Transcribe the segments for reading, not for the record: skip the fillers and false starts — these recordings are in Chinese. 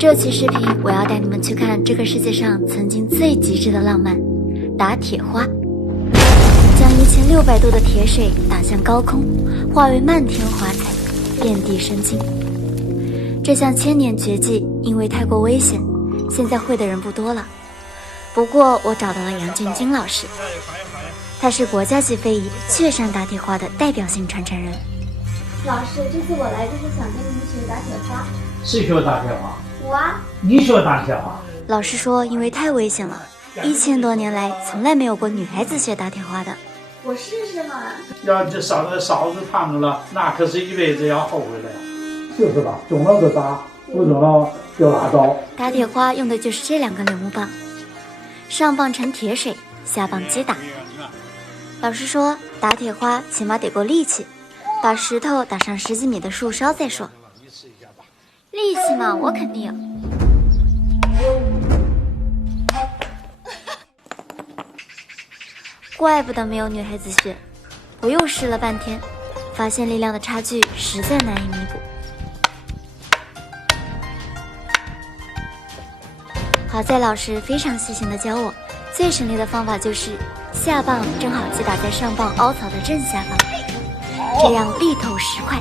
这期视频我要带你们去看这个世界上曾经最极致的浪漫——打铁花。将1600度的铁水打向高空，化为漫天华彩，遍地生津。这项千年绝技因为太过危险，现在会的人不多了。不过我找到了杨建军老师，他是国家级非遗雀山打铁花的代表性传承人。老师，这次我来就是想跟你们学打铁花。谁学打铁花？我啊。你学打铁花？老师说，因为太危险了，1000多年来从来没有过女孩子学打铁花的。我试试嘛。要这烧子烫着了，那可是一辈子要后悔的呀。就是吧，中了就打，不中了就拉倒。打铁花用的就是这2根柳木棒，上棒盛铁水，下棒击打。老师说，打铁花起码得够力气，把石头打上10几米的树梢再说。力气嘛，我肯定有。怪不得没有女孩子学，我又试了半天，发现力量的差距实在难以弥补。好在老师非常细心地教我，最省力的方法就是下棒正好击打在上棒凹槽的正下方，这样力透时快，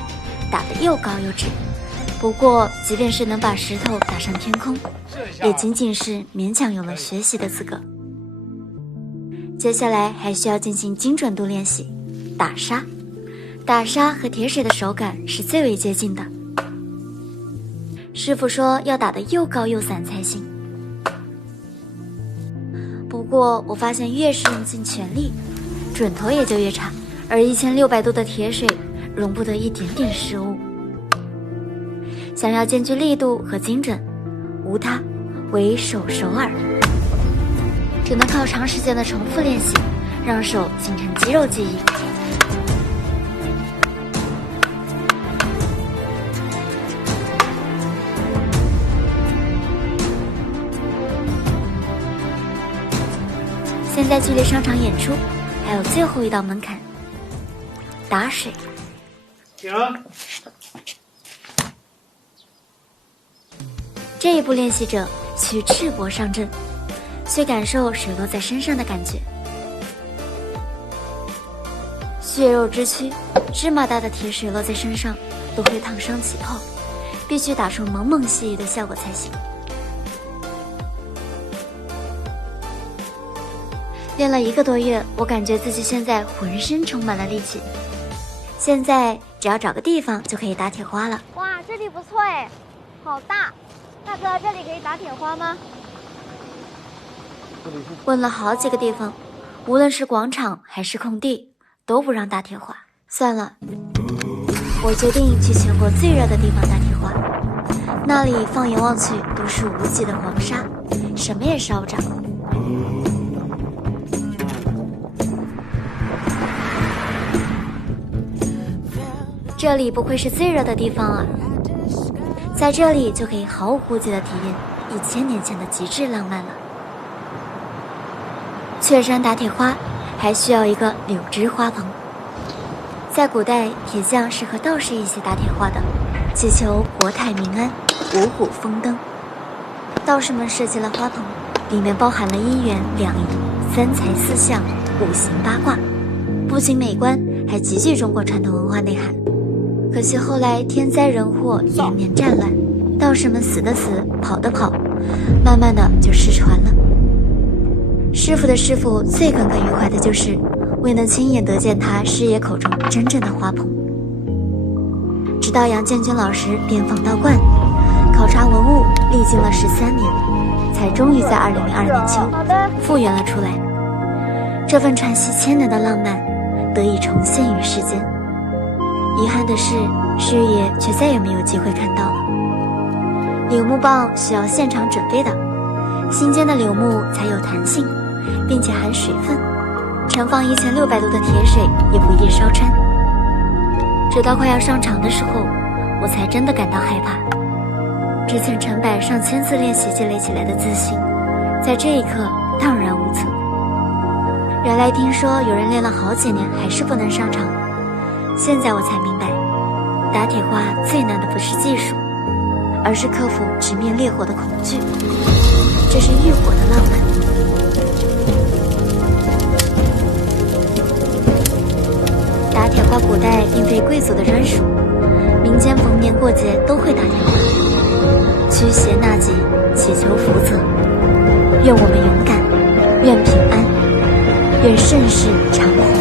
打得又高又直。不过即便是能把石头打上天空，也仅仅是勉强有了学习的资格。接下来还需要进行精准度练习，打沙。打沙和铁水的手感是最为接近的，师傅说要打得又高又散才行。不过我发现越是用尽全力，准头也就越差，而1600度的铁水容不得一点点失误。想要兼具力度和精准，无他，唯手熟耳，只能靠长时间的重复练习，让手形成肌肉记忆。现在距离上场演出还有最后一道门槛，打水。停。这一步练习者需赤膊上阵，去感受水落在身上的感觉。血肉之躯，芝麻大的铁水落在身上都会烫伤起泡，必须打出蒙蒙细雨的效果才行。练了1个多月，我感觉自己现在浑身充满了力气。现在只要找个地方就可以打铁花了。哇，这里不错哎，好大。大哥，这里可以打铁花吗？问了好几个地方，无论是广场还是空地，都不让打铁花。算了，我决定去全国最热的地方打铁花。那里放眼望去都是无极的黄沙，什么也烧不着。这里不愧是最热的地方啊！在这里就可以毫无顾忌地体验1000年前的极致浪漫了。雀山打铁花还需要一个柳枝花棚，在古代铁匠是和道士一起打铁花的，祈求国泰民安、五虎丰登。道士们设计了花棚，里面包含了1元2银、3才4相、5行8卦，不仅美观，还极具中国传统文化内涵。可惜后来天灾人祸，连年战乱，道士们死的死，跑的跑，慢慢的就失传了。师傅的师傅最耿耿于怀的就是未能亲眼得见他师爷口中真正的花棚。直到杨建军老师遍访道观，考察文物，历经了13年，才终于在2002年秋复原了出来。这份传习1000年的浪漫得以重现于世间。遗憾的是，师爷却再也没有机会看到了。柳木棒需要现场准备的，新鲜的柳木才有弹性，并且含水分，盛放1600度的铁水也不易烧穿。直到快要上场的时候，我才真的感到害怕。之前成百上千次练习积累起来的自信，在这一刻荡然无存。原来听说有人练了好几年还是不能上场，现在我才明白，打铁花最难的不是技术，而是克服直面烈火的恐惧。这是浴火的浪漫。打铁花古代并非贵族的专属，民间逢年过节都会打铁花，驱邪纳吉，祈求福泽。愿我们勇敢，愿平安，愿盛世长红。